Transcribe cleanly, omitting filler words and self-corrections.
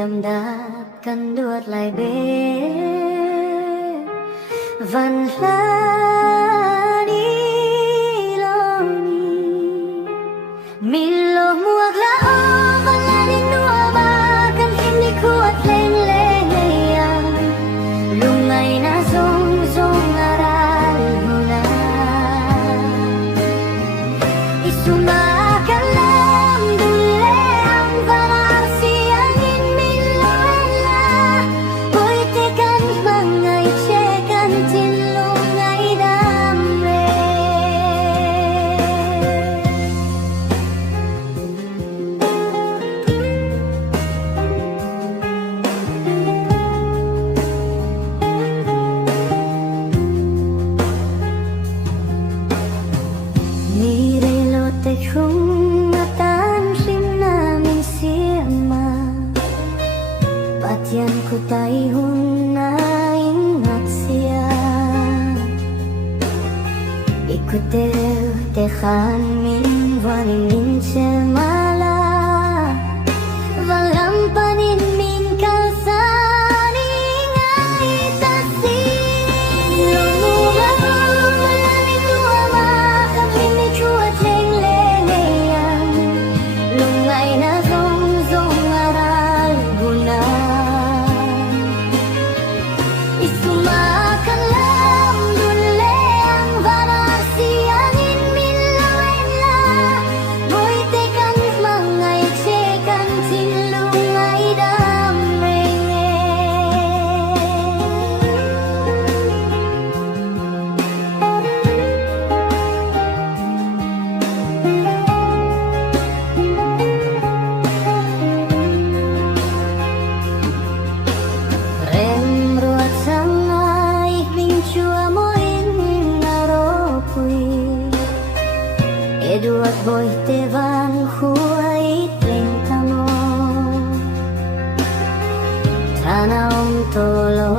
damdap kan duat lai be van lani loni milo muag lao van lani nua ba kan hindi kuat leng leng layang lungay na zong zong aral mo na isumakalam dule ang varang siyangin miloela boy tekan mangay cekan tinlungay damre Nirelote kung matansin namin siyama Patyan ko tayo na ingat siya Ikutew tekan min vanin min semala Valampanin min kalsani ngay tasi Lumulong malalim luama kami ni chuat leng leng layang Lungay na zong zong aral guna Isumakalam dule ang varang siyangin miloela boy tekan mangay cekan tinlungay damrenge Rem ruat sangay pinchua mo inaropui Eduat boy te van huay tamo Tanaom tolo